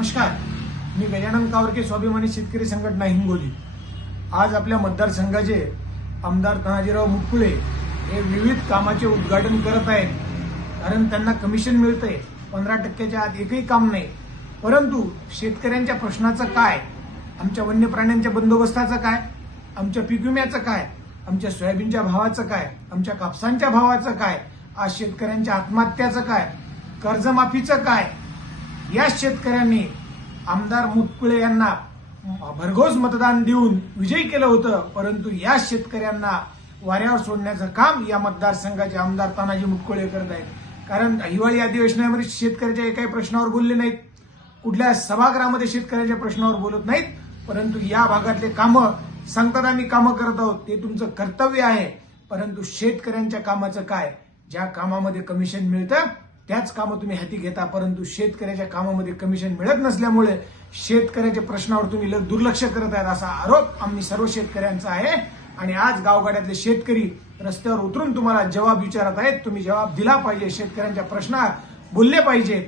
नमस्कार. मी गजानन कावरके स्वाभिमानी शेतकरी संघटना हिंगोली. आज आपल्या मतदारसंघाचे आमदार तानाजीराव मुटकुळे हे विविध कामाचे उद्घाटन करत आहेत. कारण त्यांना कमिशन मिळतंय. पंधरा टक्क्याच्या आत एकही काम नाही. परंतु शेतकऱ्यांच्या प्रश्नाचं काय? आमच्या वन्य प्राण्यांच्या बंदोबस्ताचं काय? आमच्या पीक विम्याचं काय? आमच्या सोयाबीनच्या भावाचं काय? आमच्या कापसांच्या भावाचं काय? आज शेतकऱ्यांच्या आत्महत्याचं काय? कर्जमाफीचं काय? या शेतकऱ्यांनी आमदार मुतकुळे यांना भरघोस मतदान देऊन विजयी केलं होतं परंतु या शेतकऱ्यांना वाऱ्यावर सोडण्याचं काम या मतदारसंघाचे आमदार तानाजी मुटकुळे करत आहेत. कारण हिवाळी अधिवेशनामध्ये शेतकऱ्याच्या एकाही प्रश्नावर बोलले नाहीत. कुठल्या सभागृहामध्ये शेतकऱ्याच्या प्रश्नावर बोलत नाहीत. परंतु या भागातले कामं सांगतात आम्ही कामं करत आहोत ते तुमचं कर्तव्य आहे. परंतु शेतकऱ्यांच्या कामाचं काय? ज्या कामामध्ये कमिशन मिळतं त्याच कामं तुम्ही हाती घेता परंतु शेतकऱ्याच्या कामामध्ये कमिशन मिळत नसल्यामुळे शेतकऱ्याच्या प्रश्नावर तुम्ही ल- दुर्लक्ष करत आहेत असा आरोप आम्ही सर्व शेतकऱ्यांचा आहे. आणि आज गावगाड्यातले शेतकरी रस्त्यावर उतरून तुम्हाला जवाब विचारत आहेत. तुम्ही जवाब दिला पाहिजे शेतकऱ्यांच्या प्रश्नात बोलले पाहिजेत.